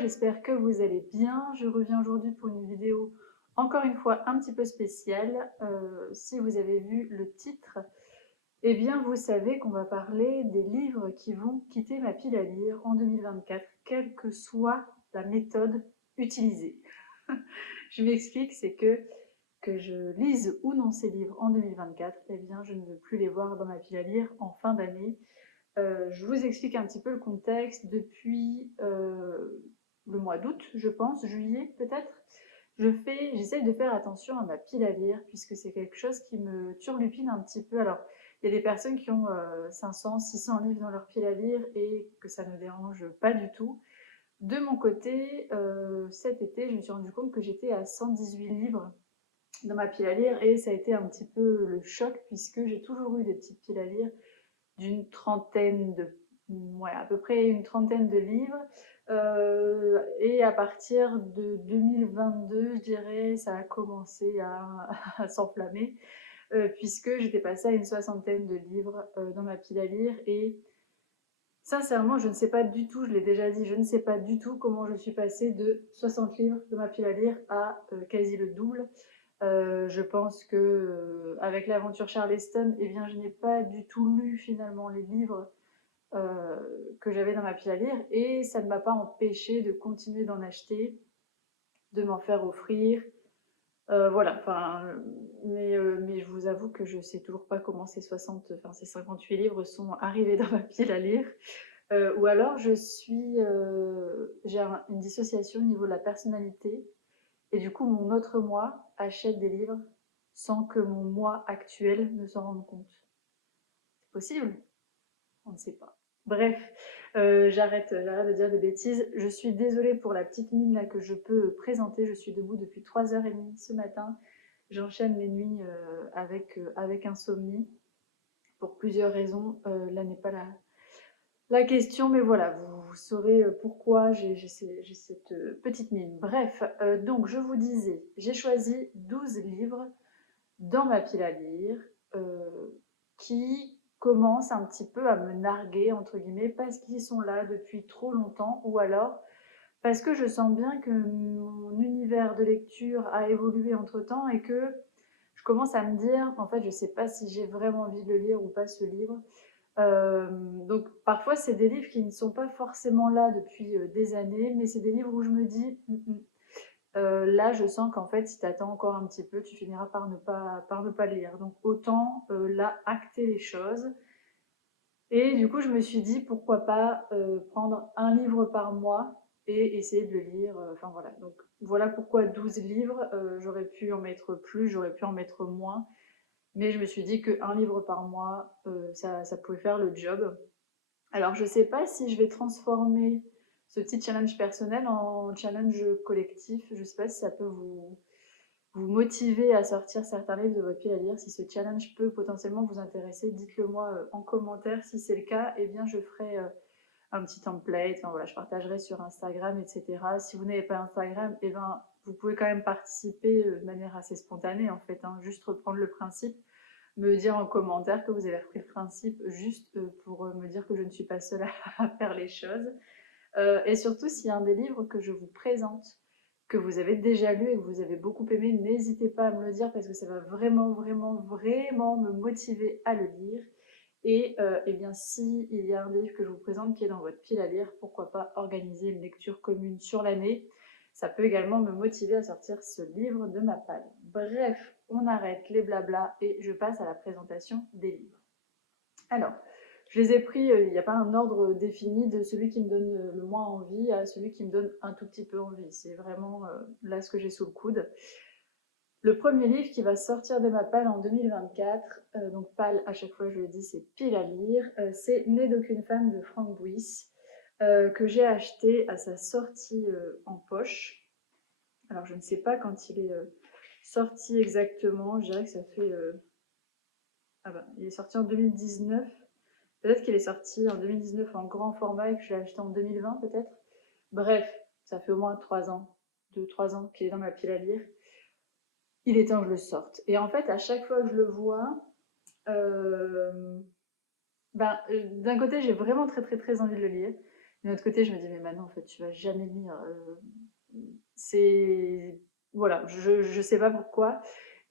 j'espère que vous allez bien. Je reviens aujourd'hui pour une vidéo encore une fois un petit peu spéciale. Si vous avez vu le titre, eh bien vous savez qu'on va parler des livres qui vont quitter ma pile à lire en 2024, quelle que soit la méthode utilisée. Je m'explique, c'est que je lise ou non ces livres en 2024, eh bien je ne veux plus les voir dans ma pile à lire en fin d'année. Je vous explique un petit peu le contexte. Depuis le mois d'août, je pense, juillet peut-être, j'essaye de faire attention à ma pile à lire puisque c'est quelque chose qui me turlupine un petit peu. Alors, il y a des personnes qui ont 500, 600 livres dans leur pile à lire et que ça ne dérange pas du tout. De mon côté, cet été, je me suis rendu compte que j'étais à 118 livres dans ma pile à lire et ça a été un petit peu le choc puisque j'ai toujours eu des petites piles à lire d'une trentaine de, ouais, à peu près une trentaine de livres. Et à partir de 2022, je dirais, ça a commencé à s'enflammer, puisque j'étais passée à une soixantaine de livres dans ma pile à lire. Et sincèrement, je ne sais pas du tout, je l'ai déjà dit, je ne sais pas du tout comment je suis passée de 60 livres de ma pile à lire à quasi le double. Je pense que avec l'aventure Charleston, eh bien, je n'ai pas du tout lu finalement les livres que j'avais dans ma pile à lire et ça ne m'a pas empêché de continuer d'en acheter, de m'en faire offrir. Voilà, enfin, mais je vous avoue que je sais toujours pas comment ces 60, enfin ces 58 livres sont arrivés dans ma pile à lire. Ou alors j'ai une dissociation au niveau de la personnalité et du coup mon autre moi achète des livres sans que mon moi actuel ne s'en rende compte. C'est possible? On ne sait pas. Bref, j'arrête de dire des bêtises. Je suis désolée pour la petite mine là que je peux présenter. Je suis debout depuis 3h30 ce matin. J'enchaîne les nuits avec insomnie pour plusieurs raisons. Là n'est pas la question, mais voilà, vous saurez pourquoi j'ai cette petite mine. Bref, donc je vous disais, j'ai choisi 12 livres dans ma pile à lire qui commencent un petit peu à me narguer, entre guillemets, parce qu'ils sont là depuis trop longtemps ou alors parce que je sens bien que mon univers de lecture a évolué entre-temps et que je commence à me dire, en fait, je ne sais pas si j'ai vraiment envie de le lire ou pas ce livre. Donc parfois, c'est des livres qui ne sont pas forcément là depuis des années, mais c'est des livres où je me dis, là, je sens qu'en fait, si tu attends encore un petit peu, tu finiras par ne pas lire. Donc autant là acter les choses. Et du coup, je me suis dit pourquoi pas prendre un livre par mois et essayer de le lire. Enfin voilà. Donc voilà pourquoi 12 livres. J'aurais pu en mettre plus, j'aurais pu en mettre moins. Mais je me suis dit qu'un livre par mois, ça pouvait faire le job. Alors, je ne sais pas si je vais transformer ce petit challenge personnel en challenge collectif. Je ne sais pas si ça peut vous motiver à sortir certains livres de votre pile à lire. Si ce challenge peut potentiellement vous intéresser, dites-le moi en commentaire. Si c'est le cas, eh bien, je ferai un petit template. Enfin, voilà, je partagerai sur Instagram, etc. Si vous n'avez pas Instagram, eh ben, vous pouvez quand même participer de manière assez spontanée, en fait, hein, juste reprendre le principe, me dire en commentaire que vous avez repris le principe juste pour me dire que je ne suis pas seule à faire les choses. Et surtout, s'il y a un des livres que je vous présente, que vous avez déjà lu et que vous avez beaucoup aimé, n'hésitez pas à me le dire parce que ça va vraiment, vraiment, vraiment me motiver à le lire. Et eh bien, s'il y a un des livres que je vous présente qui est dans votre pile à lire, pourquoi pas organiser une lecture commune sur l'année. Ça peut également me motiver à sortir ce livre de ma palle. Bref, on arrête les blablas et je passe à la présentation des livres. Alors, je les ai pris, il n'y a pas un ordre défini de celui qui me donne le moins envie à celui qui me donne un tout petit peu envie. C'est vraiment là ce que j'ai sous le coude. Le premier livre qui va sortir de ma palle en 2024, donc palle à chaque fois je le dis c'est pile à lire, c'est Né d'aucune femme de Frank Buis, que j'ai acheté à sa sortie en poche. Alors je ne sais pas quand il est sorti exactement, je dirais que ça fait... ah ben, il est sorti en 2019. Peut-être qu'il est sorti en 2019 en grand format et que je l'ai acheté en 2020 peut-être. Bref, ça fait au moins 3 ans, 2-3 ans qu'il est dans ma pile à lire. Il est temps que je le sorte. Et en fait, à chaque fois que je le vois, d'un côté, j'ai vraiment très très très envie de le lire. D'un autre côté, je me dis, mais maintenant, en fait, tu vas jamais lire. C'est... Voilà, je sais pas pourquoi.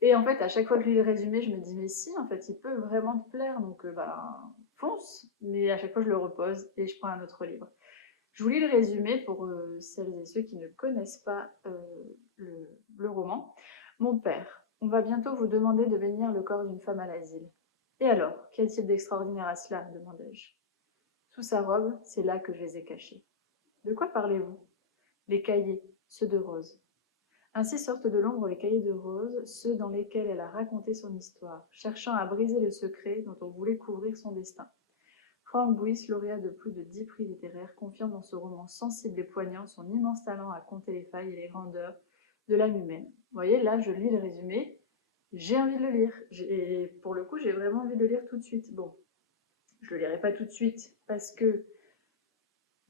Et en fait, à chaque fois que je lis le résumé, je me dis, mais si, en fait, il peut vraiment te plaire, donc bah, fonce. Mais à chaque fois, je le repose et je prends un autre livre. Je vous lis le résumé pour celles et ceux qui ne connaissent pas le roman. Mon père, on va bientôt vous demander de bénir le corps d'une femme à l'asile. Et alors, quel type d'extraordinaire à cela demandai-je. Sous sa robe, c'est là que je les ai cachés. De quoi parlez-vous? Les cahiers, ceux de Rose. Ainsi sortent de l'ombre les cahiers de Rose, ceux dans lesquels elle a raconté son histoire, cherchant à briser le secret dont on voulait couvrir son destin. Frank Buys, lauréat de plus de 10 prix littéraires, confirme dans ce roman sensible et poignant son immense talent à compter les failles et les grandeurs de l'âme humaine. Vous voyez, là, je lis le résumé, j'ai envie de le lire. Et pour le coup, j'ai vraiment envie de le lire tout de suite. Bon, je le lirai pas tout de suite parce que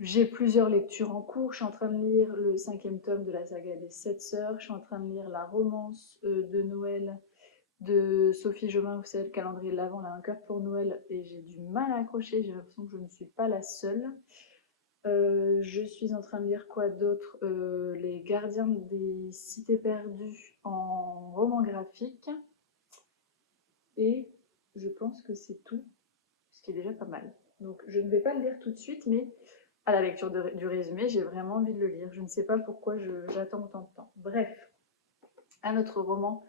j'ai plusieurs lectures en cours. Je suis en train de lire le 5e tome de la saga des 7 sœurs. Je suis en train de lire la romance de Noël de Sophie Jobin, vous savez, le calendrier de l'Avent, là, un cœur pour Noël, et j'ai du mal à accrocher, j'ai l'impression que je ne suis pas la seule. Je suis en train de lire quoi d'autre? Les gardiens des cités perdues en roman graphique, et je pense que c'est tout, ce qui est déjà pas mal. Donc je ne vais pas le lire tout de suite, mais à la lecture du résumé, j'ai vraiment envie de le lire. Je ne sais pas pourquoi j'attends autant de temps. Bref, un autre roman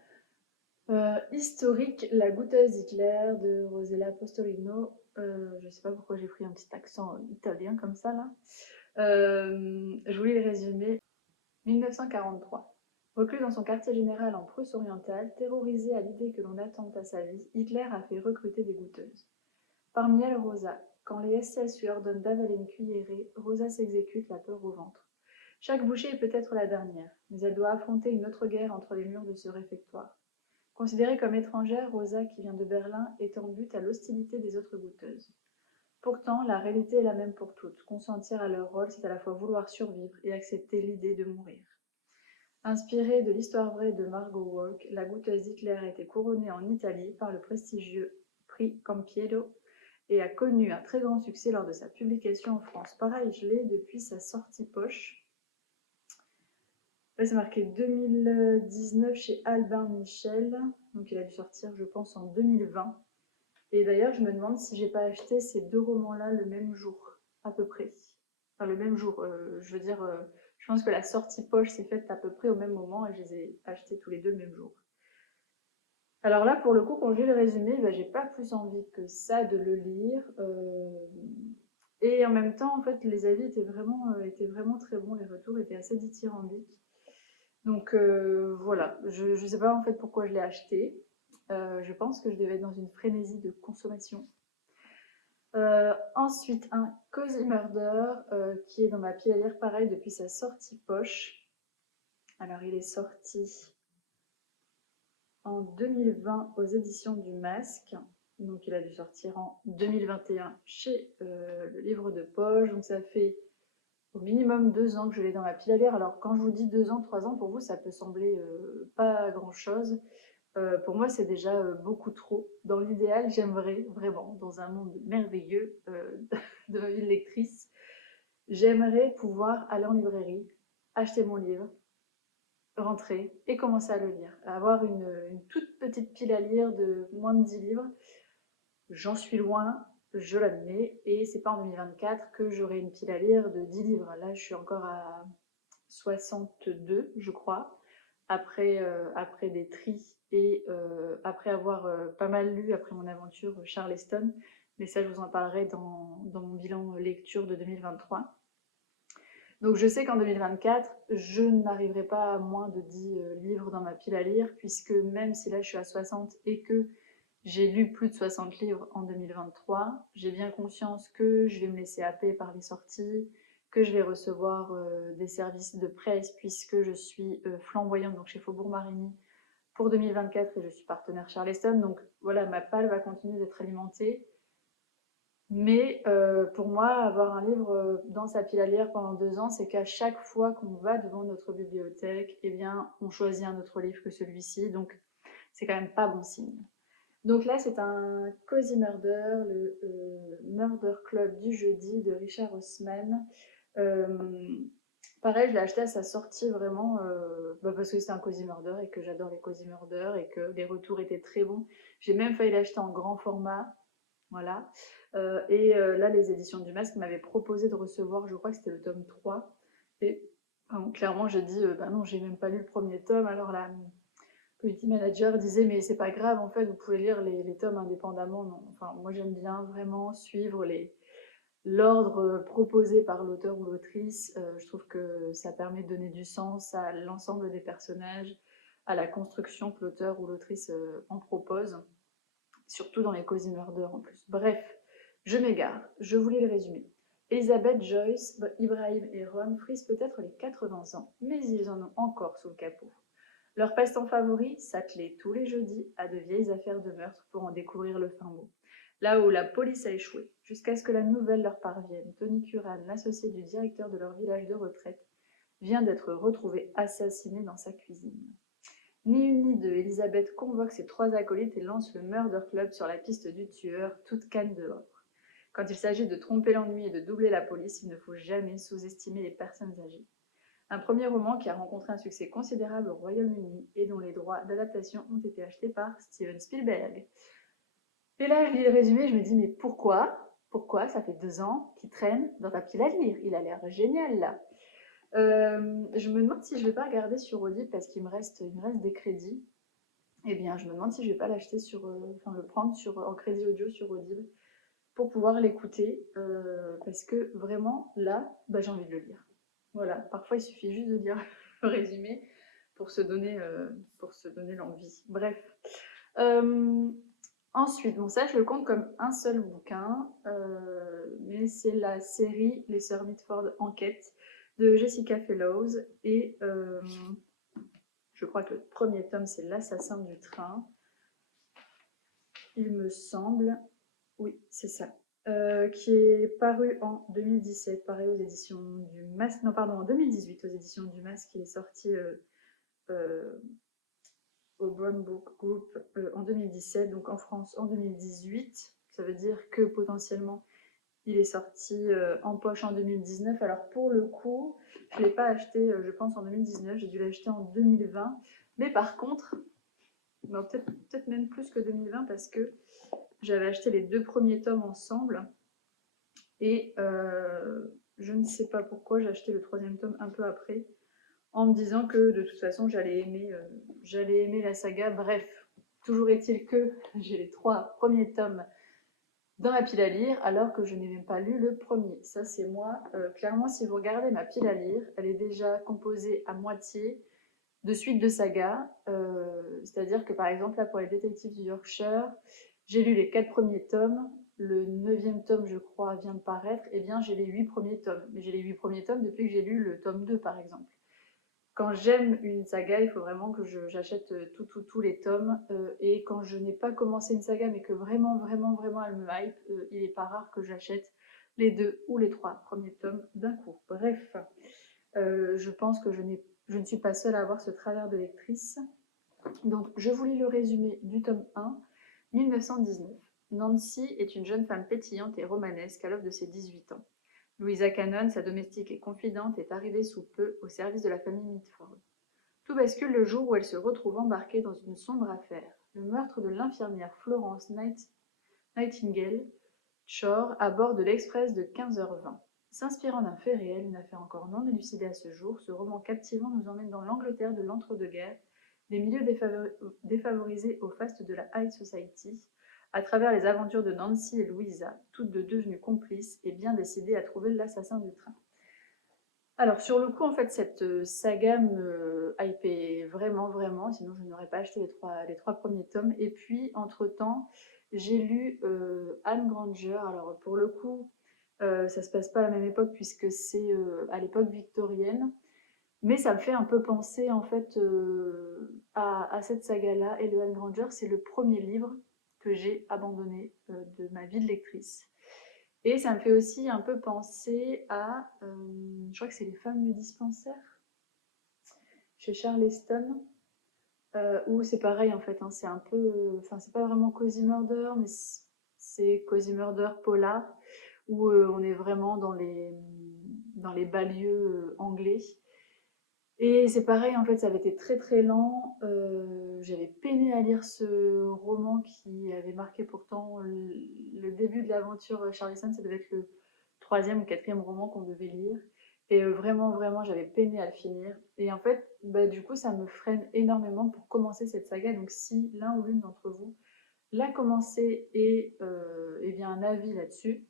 historique, La goûteuse d'Hitler de Rosella Postorino. Je ne sais pas pourquoi j'ai pris un petit accent italien comme ça là. Je vous lis le résumé. 1943. Reclus dans son quartier général en Prusse orientale, terrorisé à l'idée que l'on attente à sa vie, Hitler a fait recruter des goûteuses. Parmi elles, Rosa. Quand les SS lui ordonnent d'avaler une cuillerée, Rosa s'exécute la peur au ventre. Chaque bouchée est peut-être la dernière, mais elle doit affronter une autre guerre entre les murs de ce réfectoire. Considérée comme étrangère, Rosa, qui vient de Berlin, est en butte à l'hostilité des autres goûteuses. Pourtant, la réalité est la même pour toutes. Consentir à leur rôle, c'est à la fois vouloir survivre et accepter l'idée de mourir. Inspirée de l'histoire vraie de Margot Walk, La goûteuse d'Hitler a été couronnée en Italie par le prestigieux prix Campiello et a connu un très grand succès lors de sa publication en France. Pareil, je l'ai depuis sa sortie poche. Là, c'est marqué 2019 chez Albin Michel. Donc il a dû sortir, je pense, en 2020. Et d'ailleurs, je me demande si j'ai pas acheté ces deux romans-là le même jour, à peu près. Enfin, le même jour, je veux dire, je pense que la sortie poche s'est faite à peu près au même moment et je les ai achetés tous les deux le même jour. Alors là, pour le coup, quand je lis le résumé, bah, j'ai pas plus envie que ça de le lire. Et en même temps, en fait, les avis étaient vraiment très bons, les retours étaient assez dithyrambiques. Donc voilà, je ne sais pas en fait pourquoi je l'ai acheté. Je pense que je devais être dans une frénésie de consommation. Ensuite, un Cozy Murder qui est dans ma pile à lire pareil depuis sa sortie poche. Alors il est sorti en 2020 aux éditions du Masque. Donc il a dû sortir en 2021 chez le livre de poche. Donc ça fait au minimum 2 ans que je l'ai dans ma pile à lire. Alors quand je vous dis 2 ans, 3 ans, pour vous ça peut sembler pas grand chose. Pour moi c'est déjà beaucoup trop. Dans l'idéal, j'aimerais vraiment, dans un monde merveilleux de ma vie de lectrice, j'aimerais pouvoir aller en librairie, acheter mon livre, rentrer et commencer à le lire. Avoir une toute petite pile à lire de moins de 10 livres. J'en suis loin, je l'admets, et c'est pas en 2024 que j'aurai une pile à lire de 10 livres. Là, je suis encore à 62, je crois, après des tris et après avoir pas mal lu après mon aventure Charleston. Mais ça, je vous en parlerai dans mon bilan lecture de 2023. Donc je sais qu'en 2024, je n'arriverai pas à moins de 10 livres dans ma pile à lire, puisque même si là je suis à 60 et que j'ai lu plus de 60 livres en 2023, j'ai bien conscience que je vais me laisser happer par les sorties, que je vais recevoir des services de presse, puisque je suis flamboyante donc chez Faubourg Marigny pour 2024 et je suis partenaire Charleston. Donc voilà, ma palle va continuer d'être alimentée. Mais pour moi, avoir un livre dans sa pile à lire pendant 2 ans, c'est qu'à chaque fois qu'on va devant notre bibliothèque, eh bien, on choisit un autre livre que celui-ci. Donc, c'est quand même pas bon signe. Donc là, c'est un Cozy Murder, le Murder Club du jeudi de Richard Osman. Euh, Pareil, je l'ai acheté à sa sortie vraiment parce que c'est un Cozy Murder et que j'adore les Cozy Murder et que les retours étaient très bons. J'ai même failli l'acheter en grand format, voilà. Là, les éditions du Masque m'avaient proposé de recevoir, je crois que c'était le tome 3. Et clairement, j'ai dit, bah non, j'ai même pas lu le premier tome. Alors la community manager disait, mais c'est pas grave, en fait, vous pouvez lire les tomes indépendamment. Non. Enfin, moi, j'aime bien vraiment suivre l'ordre proposé par l'auteur ou l'autrice. Je trouve que ça permet de donner du sens à l'ensemble des personnages, à la construction que l'auteur ou l'autrice en propose, surtout dans les Cozy Murder en plus. Bref, je m'égare, je voulais le résumer. Elizabeth, Joyce, Ibrahim et Ron frisent peut-être les 80 ans, mais ils en ont encore sous le capot. Leur passe-temps favori, s'atteler tous les jeudis à de vieilles affaires de meurtre pour en découvrir le fin mot. Là où la police a échoué, jusqu'à ce que la nouvelle leur parvienne, Tony Curran, l'associé du directeur de leur village de retraite, vient d'être retrouvé assassiné dans sa cuisine. Ni une ni deux, Elisabeth convoque ses 3 acolytes et lance le Murder Club sur la piste du tueur, toute canne dehors. Quand il s'agit de tromper l'ennui et de doubler la police, il ne faut jamais sous-estimer les personnes âgées. Un premier roman qui a rencontré un succès considérable au Royaume-Uni et dont les droits d'adaptation ont été achetés par Steven Spielberg. Et là, je lis le résumé, je me dis, mais pourquoi ça fait 2 ans qu'il traîne dans ta pile à lire? Il a l'air génial là. Je me demande si je ne vais pas regarder sur Audible parce qu'il me reste des crédits. Eh bien, je me demande si je ne vais pas l'acheter le prendre en crédit audio sur Audible pour pouvoir l'écouter parce que vraiment là, bah, j'ai envie de le lire. Voilà, parfois il suffit juste de lire le résumé pour se donner l'envie. Bref. Ensuite, bon ça je le compte comme un seul bouquin, mais c'est la série Les Sœurs Mitford Enquête de Jessica Fellows et je crois que le premier tome c'est L'assassin du train, il me semble, oui c'est ça, qui est paru en 2017, pareil aux éditions du Masque, non pardon en 2018 aux éditions du Masque, qui est sorti au Brown Book Group en 2017, donc en France en 2018. Ça veut dire que potentiellement il est sorti en poche en 2019. Alors pour le coup, je ne l'ai pas acheté, je pense, en 2019, j'ai dû l'acheter en 2020. Mais par contre, peut-être même plus que 2020 parce que j'avais acheté les 2 premiers tomes ensemble. Et je ne sais pas pourquoi j'ai acheté le 3e tome un peu après, en me disant que de toute façon j'allais aimer la saga. Bref, toujours est-il que j'ai les 3 premiers tomes dans ma pile à lire alors que je n'ai même pas lu le premier. Ça c'est moi. Clairement, si vous regardez ma pile à lire, elle est déjà composée à moitié de suites de sagas. C'est-à-dire que par exemple là pour les détectives du Yorkshire, j'ai lu les 4 premiers tomes. Le 9e tome, je crois, vient de paraître. Eh bien, j'ai les 8 premiers tomes. Mais j'ai les 8 premiers tomes depuis que j'ai lu le tome 2, par exemple. Quand j'aime une saga, il faut vraiment que j'achète tous les tomes. Et quand je n'ai pas commencé une saga, mais que vraiment, vraiment, vraiment elle me hype, il n'est pas rare que j'achète les 2 ou les 3 premiers tomes d'un coup. Bref, je pense que je ne suis pas seule à avoir ce travers de lectrice. Donc, je vous lis le résumé du tome 1, 1919. Nancy est une jeune femme pétillante et romanesque à l'aube de ses 18 ans. Louisa Cannon, sa domestique et confidente, est arrivée sous peu au service de la famille Mitford. Tout bascule le jour où elle se retrouve embarquée dans une sombre affaire, le meurtre de l'infirmière Florence Nightingale Shore à bord de l'express de 15h20. S'inspirant d'un fait réel, une affaire encore non élucidée à ce jour, ce roman captivant nous emmène dans l'Angleterre de l'entre-deux-guerres, des milieux défavorisés au faste de la high society, à travers les aventures de Nancy et Louisa, toutes deux devenues complices et bien décidées à trouver l'assassin du train. Alors sur le coup, en fait, cette saga me hypait vraiment, vraiment, sinon je n'aurais pas acheté les trois premiers tomes. Et puis, entre-temps, j'ai lu Anne Granger. Alors pour le coup, ça se passe pas à la même époque puisque c'est à l'époque victorienne. Mais ça me fait un peu penser en fait à cette saga-là. Et le Anne Granger, c'est le premier livre que j'ai abandonné de ma vie de lectrice. Et ça me fait aussi un peu penser à, je crois que c'est Les femmes du dispensaire, chez Charleston. où c'est pareil en fait, hein, c'est un peu, enfin c'est pas vraiment Cozy Murder, mais c'est Cozy Murder polar, où on est vraiment dans les banlieues anglais. Et c'est pareil, en fait, ça avait été très très lent. J'avais peiné à lire ce roman qui avait marqué pourtant le début de l'aventure Charlison. Ça devait être le troisième ou quatrième roman qu'on devait lire. Et vraiment, vraiment, j'avais peiné à le finir. Et en fait, bah, du coup, ça me freine énormément pour commencer cette saga. Donc, si l'un ou l'une d'entre vous l'a commencé et bien un avis là-dessus,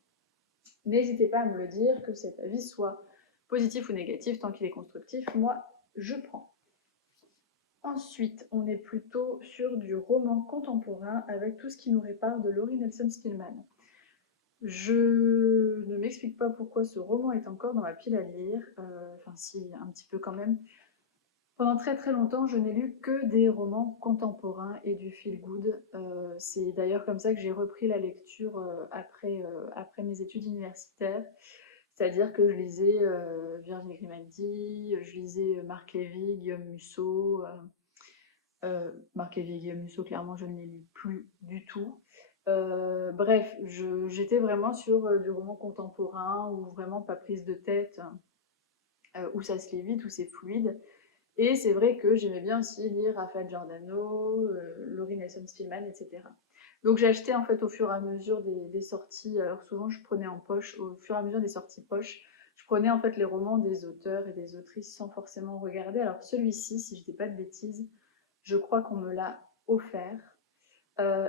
n'hésitez pas à me le dire, que cet avis soit positif ou négatif, tant qu'il est constructif. Moi, je prends. Ensuite, on est plutôt sur du roman contemporain avec tout ce qui nous répare de Laurie Nelson Spillman. Je ne m'explique pas pourquoi ce roman est encore dans ma pile à lire, enfin si, un petit peu quand même. Pendant très très longtemps, je n'ai lu que des romans contemporains et du feel-good. C'est d'ailleurs comme ça que j'ai repris la lecture après mes études universitaires. C'est-à-dire que je lisais Virginie Grimaldi, je lisais Marc Lévy, Guillaume Musso. Marc Lévy et Guillaume Musso, clairement, je ne les lis plus du tout. Bref, j'étais vraiment sur du roman contemporain, ou vraiment pas prise de tête, où ça se lit vite, où c'est fluide. Et c'est vrai que j'aimais bien aussi lire Raphaël Giordano, Laurie Nelson Spillman, etc. Donc j'ai acheté en fait au fur et à mesure des sorties. Alors souvent je prenais en poche, au fur et à mesure des sorties poche, je prenais en fait les romans des auteurs et des autrices sans forcément regarder. Alors celui-ci, si je dis pas de bêtises, je crois qu'on me l'a offert.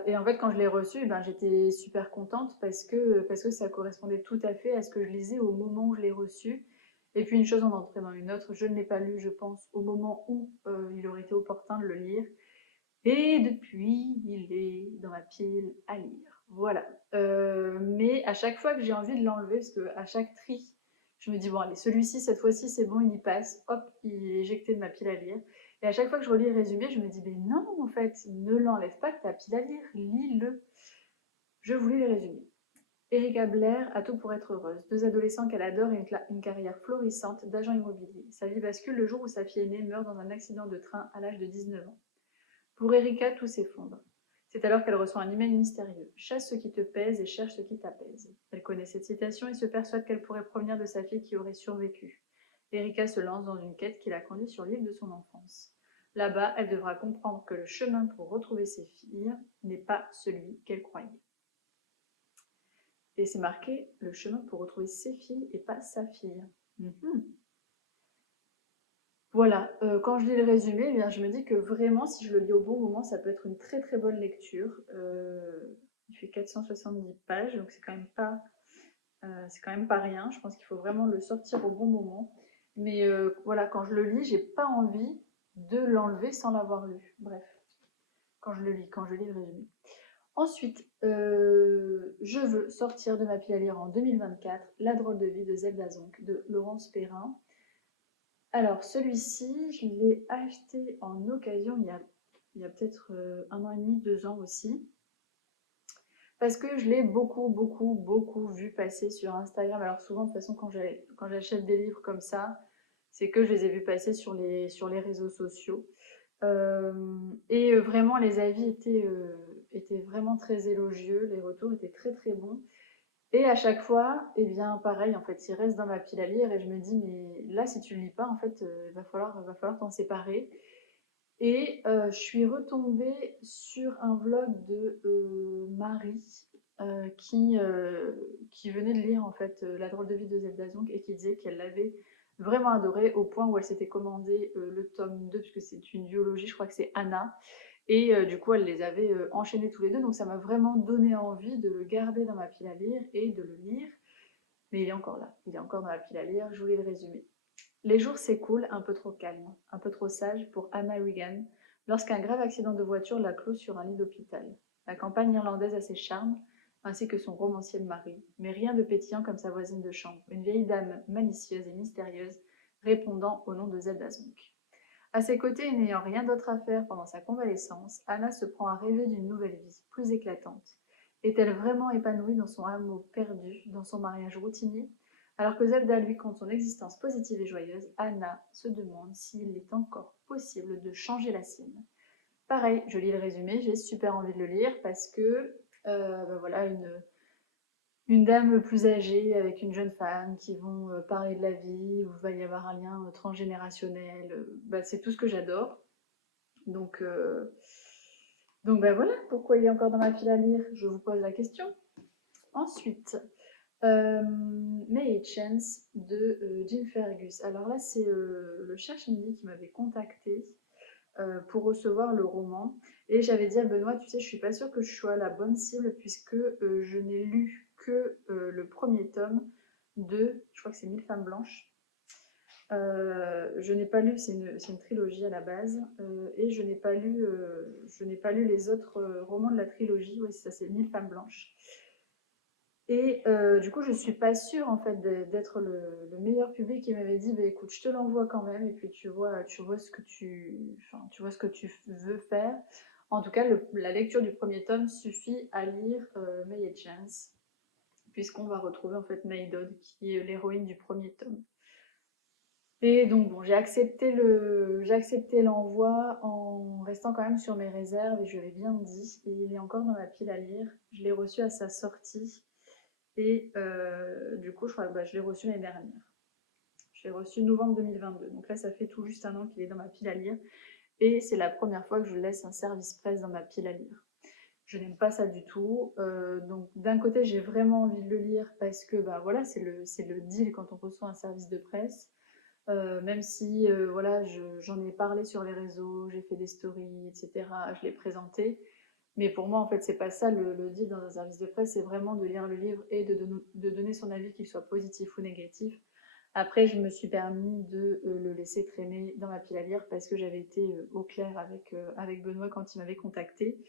Et en fait, quand je l'ai reçu, ben, j'étais super contente parce que ça correspondait tout à fait à ce que je lisais au moment où je l'ai reçu. Et puis une chose en entraînant une autre, je ne l'ai pas lu, je pense, au moment où il aurait été opportun de le lire. Et depuis, il est dans ma pile à lire. Voilà. Mais à chaque fois que j'ai envie de l'enlever, parce qu'à chaque tri, je me dis, bon, allez, celui-ci, cette fois-ci, c'est bon, il y passe. Hop, il est éjecté de ma pile à lire. Et à chaque fois que je relis le résumé, je me dis, mais non, en fait, ne l'enlève pas de ta pile à lire, lis-le. Je voulais le résumer. Erika Blair a tout pour être heureuse. Deux adolescents qu'elle adore et une carrière florissante d'agent immobilier. Sa vie bascule le jour où sa fille aînée meurt dans un accident de train à l'âge de 19 ans. Pour Erika, tout s'effondre. C'est alors qu'elle reçoit un email mystérieux. Chasse ce qui te pèse et cherche ce qui t'apaise. Elle connaît cette citation et se persuade qu'elle pourrait provenir de sa fille qui aurait survécu. Erika se lance dans une quête qui la conduit sur l'île de son enfance. Là-bas, elle devra comprendre que le chemin pour retrouver ses filles n'est pas celui qu'elle croyait. Et c'est marqué le chemin pour retrouver ses filles et pas sa fille. Voilà, quand je lis le résumé, eh bien, je me dis que vraiment, si je le lis au bon moment, ça peut être une très très bonne lecture. Il fait 470 pages, donc c'est quand même pas rien. Je pense qu'il faut vraiment le sortir au bon moment. Mais voilà, quand je le lis, j'ai pas envie de l'enlever sans l'avoir lu. Bref, quand je lis le résumé. Ensuite, je veux sortir de ma pile à lire en 2024 La drôle de vie de Zelda Zonk de Laurence Perrin. Alors, celui-ci, je l'ai acheté en occasion il y a peut-être 1 an et demi, 2 ans aussi. Parce que je l'ai beaucoup, beaucoup, beaucoup vu passer sur Instagram. Alors souvent, de toute façon, quand j'achète des livres comme ça, c'est que je les ai vus passer sur les réseaux sociaux. Et vraiment, les avis étaient vraiment très élogieux, les retours étaient très très bons. Et à chaque fois, eh bien, pareil, en fait, il reste dans ma pile à lire et je me dis, mais là, si tu le lis pas, en fait, va falloir t'en séparer. Et je suis retombée sur un vlog de Marie qui venait de lire en fait La drôle de vie de Zelda Zonk et qui disait qu'elle l'avait vraiment adoré au point où elle s'était commandé le tome 2 puisque c'est une duologie, je crois que c'est Anna. Et du coup, elle les avait enchaînés tous les deux, donc ça m'a vraiment donné envie de le garder dans ma pile à lire et de le lire. Mais il est encore là, il est encore dans la pile à lire, je voulais le résumer. Les jours s'écoulent un peu trop calmes, un peu trop sages pour Anna Regan, lorsqu'un grave accident de voiture la cloue sur un lit d'hôpital. La campagne irlandaise a ses charmes, ainsi que son romancier de mari, mais rien de pétillant comme sa voisine de chambre, une vieille dame malicieuse et mystérieuse, répondant au nom de Zelda Zonk. À ses côtés et n'ayant rien d'autre à faire pendant sa convalescence, Anna se prend à rêver d'une nouvelle vie, plus éclatante. Est-elle vraiment épanouie dans son amour perdu, dans son mariage routinier? Alors que Zelda lui compte son existence positive et joyeuse, Anna se demande s'il est encore possible de changer la sienne. pareil, je lis le résumé, j'ai super envie de le lire parce que voilà, une dame plus âgée avec une jeune femme qui vont parler de la vie, où il va y avoir un lien transgénérationnel, c'est tout ce que j'adore. Donc, voilà pourquoi il est encore dans ma pile à lire, je vous pose la question. Ensuite, May et Chance de Jim Fergus. Alors là, c'est le Cherche Midi qui m'avait contacté pour recevoir le roman. Et j'avais dit à Benoît, tu sais, je suis pas sûre que je sois la bonne cible puisque je n'ai lu que le premier tome de, je crois que c'est 1000 femmes blanches. Je n'ai pas lu, c'est une trilogie à la base, et je n'ai pas lu les autres romans de la trilogie. Oui, ça c'est 1000 femmes blanches. Et du coup, je suis pas sûre en fait d'être le meilleur public. Il m'avait dit, bah, écoute, je te l'envoie quand même, et puis tu vois ce que tu vois ce que tu veux faire. En tout cas, la lecture du premier tome suffit à lire May et Chance, puisqu'on va retrouver en fait May Dodd, qui est l'héroïne du premier tome. Et donc bon, j'ai accepté l'envoi en restant quand même sur mes réserves, et je l'ai bien dit, et il est encore dans ma pile à lire. Je l'ai reçu à sa sortie. Et du coup, je crois que je l'ai reçu l'année dernière. Je l'ai reçu novembre 2022. Donc là, ça fait tout juste un an qu'il est dans ma pile à lire. Et c'est la première fois que je laisse un service presse dans ma pile à lire. Je n'aime pas ça du tout. Donc d'un côté, j'ai vraiment envie de le lire parce que voilà, c'est le deal quand on reçoit un service de presse. Même si voilà, j'en ai parlé sur les réseaux, j'ai fait des stories, etc. Je l'ai présenté. Mais pour moi, en fait, c'est pas ça le deal dans un service de presse, c'est vraiment de lire le livre et de donner son avis, qu'il soit positif ou négatif. Après, je me suis permis de le laisser traîner dans ma pile à lire parce que j'avais été au clair avec Benoît quand il m'avait contacté.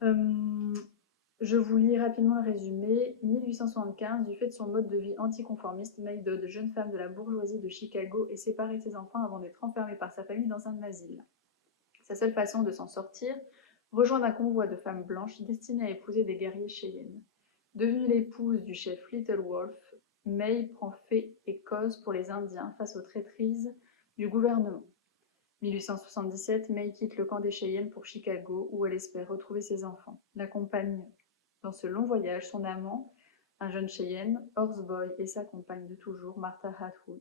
Je vous lis rapidement le résumé. 1875, du fait de son mode de vie anticonformiste, May Dodd, jeune femme de la bourgeoisie de Chicago, est séparée de ses enfants avant d'être enfermée par sa famille dans un asile. Sa seule façon de s'en sortir, rejoindre un convoi de femmes blanches destinées à épouser des guerriers Cheyennes. Devenue l'épouse du chef Little Wolf, May prend fait et cause pour les Indiens face aux traîtrises du gouvernement. 1877, May quitte le camp des Cheyennes pour Chicago, où elle espère retrouver ses enfants. L'accompagne dans ce long voyage son amant, un jeune Cheyenne, Horseboy, et sa compagne de toujours, Martha Atwood.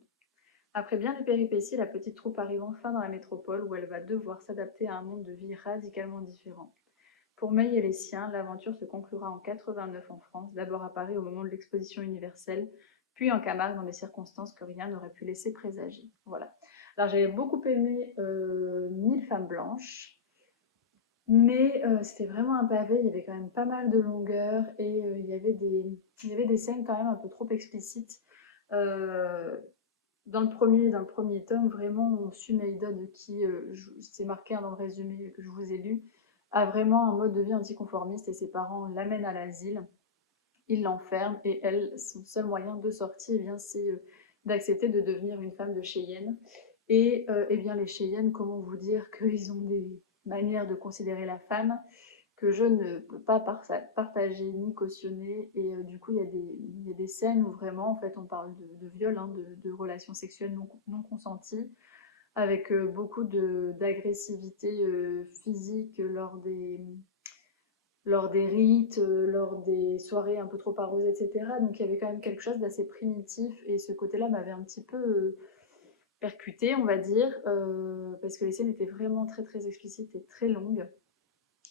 Après bien des péripéties, la petite troupe arrive enfin dans la métropole où elle va devoir s'adapter à un monde de vie radicalement différent. Pour May et les siens, l'aventure se conclura en 89 en France, d'abord à Paris au moment de l'exposition universelle, puis en Camargue dans des circonstances que rien n'aurait pu laisser présager. Voilà. Alors j'avais beaucoup aimé 1000 femmes blanches, mais c'était vraiment un pavé, il y avait quand même pas mal de longueur, et il y avait des scènes quand même un peu trop explicites. Dans le premier tome, vraiment, on suit May Dodd qui, c'est marqué dans le résumé que je vous ai lu, a vraiment un mode de vie anticonformiste, et ses parents l'amènent à l'asile, ils l'enferment, et elle, son seul moyen de sortie, c'est d'accepter de devenir une femme de Cheyenne. Et bien les Cheyennes, comment vous dire qu'ils ont des manières de considérer la femme que je ne peux pas partager ni cautionner, et du coup il y a des scènes où vraiment en fait on parle de viol, de relations sexuelles non consenties, avec beaucoup d'agressivité physique lors des rites, lors des soirées un peu trop arrosées, etc. Donc il y avait quand même quelque chose d'assez primitif, et ce côté-là m'avait un petit peu percuté, on va dire, parce que les scènes étaient vraiment très très explicites et très longues.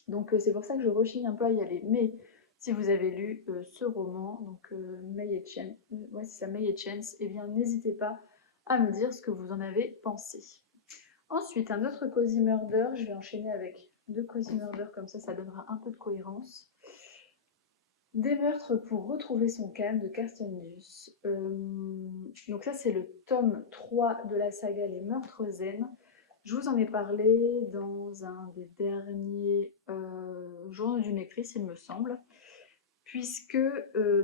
Donc c'est pour ça que je rechigne un peu à y aller. Mais si vous avez lu ce roman, donc May et Chance, ouais, c'est ça, May et Chance, eh bien n'hésitez pas à me dire ce que vous en avez pensé. Ensuite, un autre Cozy Murder, je vais enchaîner avec 2 Cozy Murder, comme ça donnera un peu de cohérence. Des meurtres pour retrouver son calme de Kirsten Luce. Donc ça c'est le tome 3 de la saga Les Meurtres Zen. Je vous en ai parlé dans un des derniers journaux d'une lectrice, il me semble, puisque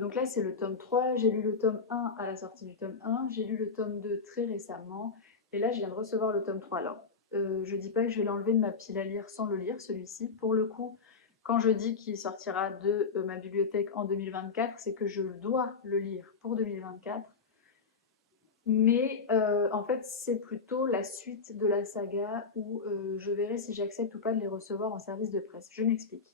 donc là c'est le tome 3, j'ai lu le tome 1 à la sortie du tome 1, j'ai lu le tome 2 très récemment, et là je viens de recevoir le tome 3. Alors je dis pas que je vais l'enlever de ma pile à lire sans le lire, celui-ci. Pour le coup, quand je dis qu'il sortira de ma bibliothèque en 2024, c'est que je dois le lire pour 2024. Mais en fait, c'est plutôt la suite de la saga où je verrai si j'accepte ou pas de les recevoir en service de presse. Je m'explique.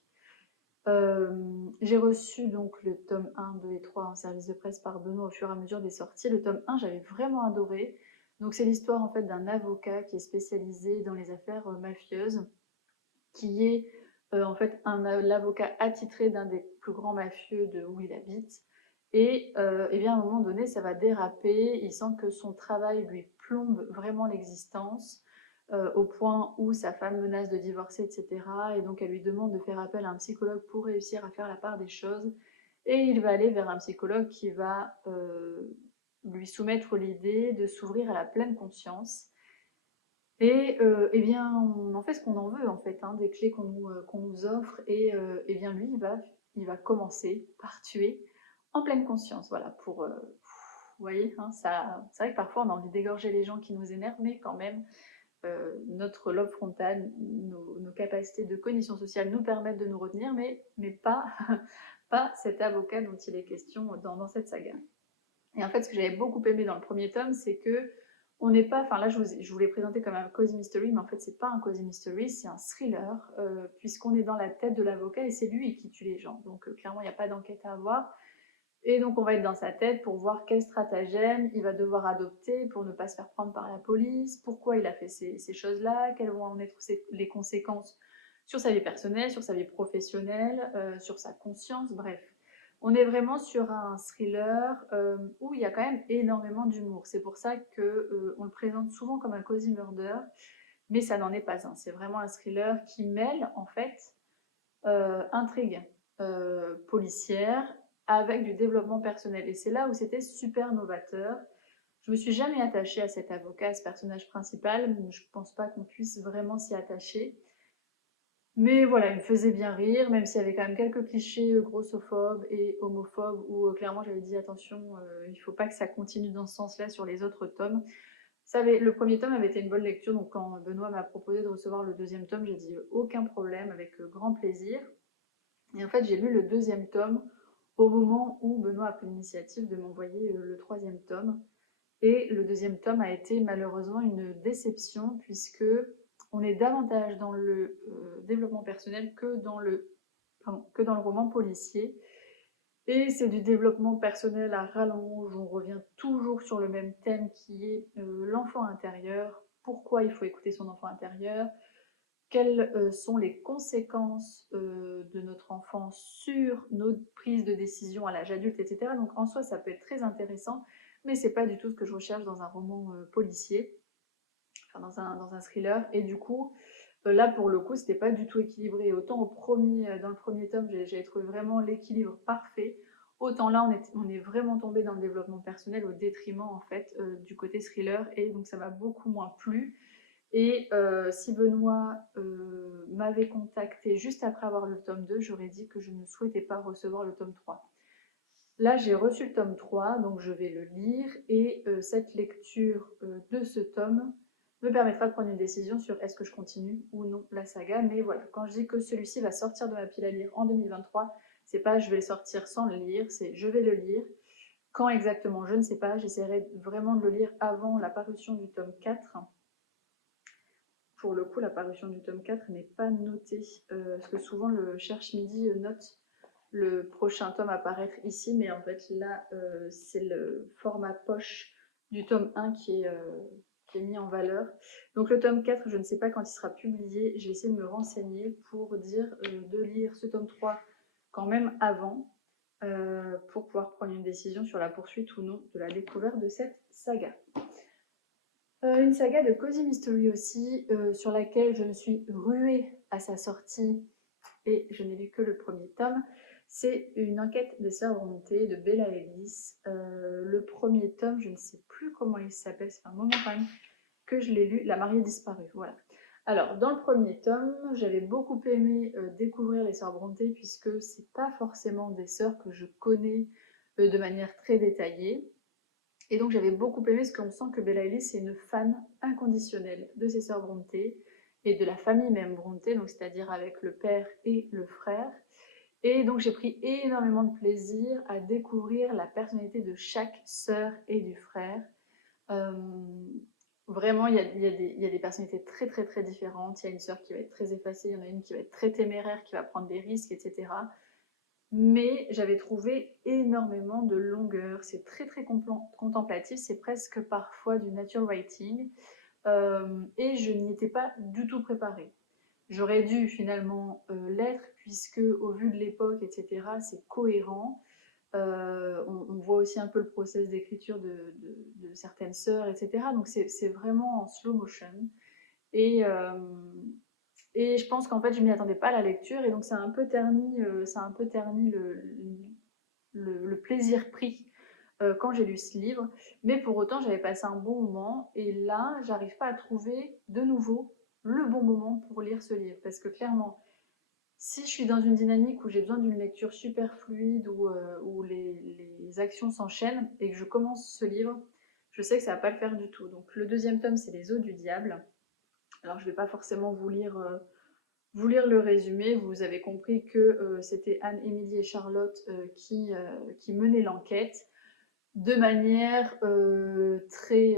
J'ai reçu donc le tome 1, 2 et 3 en service de presse par Benoît au fur et à mesure des sorties. Le tome 1, j'avais vraiment adoré. Donc c'est l'histoire en fait d'un avocat qui est spécialisé dans les affaires mafieuses, qui est en fait l'avocat attitré d'un des plus grands mafieux de où il habite. Et bien à un moment donné, ça va déraper. Il sent que son travail lui plombe vraiment l'existence, au point où sa femme menace de divorcer, etc. Et donc elle lui demande de faire appel à un psychologue pour réussir à faire la part des choses. Et il va aller vers un psychologue qui va lui soumettre l'idée de s'ouvrir à la pleine conscience. Et eh bien, on en fait ce qu'on en veut, en fait, hein, des clés qu'on nous offre. Et eh bien, lui, il va commencer par tuer en pleine conscience. Voilà, vous voyez, hein, c'est vrai que parfois on a envie d'égorger les gens qui nous énervent, mais quand même, notre lobe frontal, nos capacités de cognition sociale nous permettent de nous retenir, mais pas, pas cet avocat dont il est question dans cette saga. Et en fait, ce que j'avais beaucoup aimé dans le premier tome, c'est que on n'est pas, enfin là je vous l'ai présenté comme un cozy mystery, mais en fait c'est pas un cozy mystery, c'est un thriller, puisqu'on est dans la tête de l'avocat et c'est lui qui tue les gens. Donc clairement il n'y a pas d'enquête à avoir. Et donc on va être dans sa tête pour voir quel stratagème il va devoir adopter pour ne pas se faire prendre par la police, pourquoi il a fait ces choses-là, quelles vont en être les conséquences sur sa vie personnelle, sur sa vie professionnelle, sur sa conscience, bref. On est vraiment sur un thriller où il y a quand même énormément d'humour. C'est pour ça qu'on le présente souvent comme un cozy murder, mais ça n'en est pas un. C'est vraiment un thriller qui mêle en fait intrigue policière avec du développement personnel. Et c'est là où c'était super novateur. Je me suis jamais attachée à cet avocat, à ce personnage principal. Je pense pas qu'on puisse vraiment s'y attacher. Mais voilà, il me faisait bien rire, même s'il y avait quand même quelques clichés grossophobes et homophobes, où clairement j'avais dit attention, il faut pas que ça continue dans ce sens-là sur les autres tomes. Le premier tome avait été une bonne lecture, donc quand Benoît m'a proposé de recevoir le deuxième tome, j'ai dit aucun problème, avec grand plaisir. Et en fait, j'ai lu le deuxième tome au moment où Benoît a pris l'initiative de m'envoyer le troisième tome. Et le deuxième tome a été malheureusement une déception, puisque on est davantage dans le développement personnel que dans le roman policier. Et c'est du développement personnel à rallonge, on revient toujours sur le même thème qui est l'enfant intérieur, pourquoi il faut écouter son enfant intérieur, quelles sont les conséquences de notre enfance sur nos prises de décision à l'âge adulte, etc. Donc en soi, ça peut être très intéressant, mais c'est pas du tout ce que je recherche dans un roman policier, enfin dans un thriller. Et du coup, là pour le coup, c'était pas du tout équilibré. Autant dans le premier tome, j'avais trouvé vraiment l'équilibre parfait. Autant là, on est vraiment tombé dans le développement personnel au détriment en fait du côté thriller, et donc ça m'a beaucoup moins plu. Et si Benoît m'avait contacté juste après avoir lu le tome 2, j'aurais dit que je ne souhaitais pas recevoir le tome 3. Là, j'ai reçu le tome 3, donc je vais le lire, et cette lecture de ce tome me permettra de prendre une décision sur est-ce que je continue ou non la saga. Mais voilà, quand je dis que celui-ci va sortir de ma pile à lire en 2023, c'est pas je vais le sortir sans le lire, c'est je vais le lire. Quand exactement, je ne sais pas, j'essaierai vraiment de le lire avant la parution du tome 4. Pour le coup, la parution du tome 4 n'est pas notée, parce que souvent le Cherche Midi note le prochain tome à paraître ici, mais en fait là, c'est le format poche du tome 1 qui est mis en valeur. Donc le tome 4, je ne sais pas quand il sera publié, j'ai essayé de me renseigner pour dire de lire ce tome 3 quand même avant, pour pouvoir prendre une décision sur la poursuite ou non de la découverte de cette saga. Une saga de Cozy Mystery aussi, sur laquelle je me suis ruée à sa sortie et je n'ai lu que le premier tome. C'est une enquête des sœurs Brontë de Bella Ellis. Le premier tome, je ne sais plus comment il s'appelle, c'est un moment quand même que je l'ai lu, La mariée disparue, voilà. Alors, dans le premier tome, j'avais beaucoup aimé découvrir les sœurs Brontë, puisque c'est pas forcément des sœurs que je connais de manière très détaillée. Et donc j'avais beaucoup aimé parce qu'on sent que Bella Ellis est une fan inconditionnelle de ses sœurs Brontë et de la famille même Brontë, donc c'est-à-dire avec le père et le frère. Et donc j'ai pris énormément de plaisir à découvrir la personnalité de chaque sœur et du frère. Vraiment, il y a des personnalités très très très différentes. Il y a une sœur qui va être très effacée, il y en a une qui va être très téméraire, qui va prendre des risques, etc. Mais j'avais trouvé énormément de longueur. C'est très très contemplatif, c'est presque parfois du nature writing. Et je n'y étais pas du tout préparée. J'aurais dû finalement l'être, puisque au vu de l'époque, etc., c'est cohérent. On voit aussi un peu le process d'écriture de certaines sœurs, etc. Donc c'est vraiment en slow motion. Et, euh, et je pense qu'en fait, je m'y attendais pas à la lecture, et donc ça a un peu terni le plaisir pris quand j'ai lu ce livre. Mais pour autant, j'avais passé un bon moment, et là, j'arrive pas à trouver de nouveau le bon moment pour lire ce livre, parce que clairement, si je suis dans une dynamique où j'ai besoin d'une lecture super fluide, où les actions s'enchaînent, et que je commence ce livre, je sais que ça va pas le faire du tout. Donc le deuxième tome, c'est Les Eaux du Diable. Alors je vais pas forcément vous lire le résumé. Vous avez compris que c'était Anne, Émilie et Charlotte qui menaient l'enquête de manière très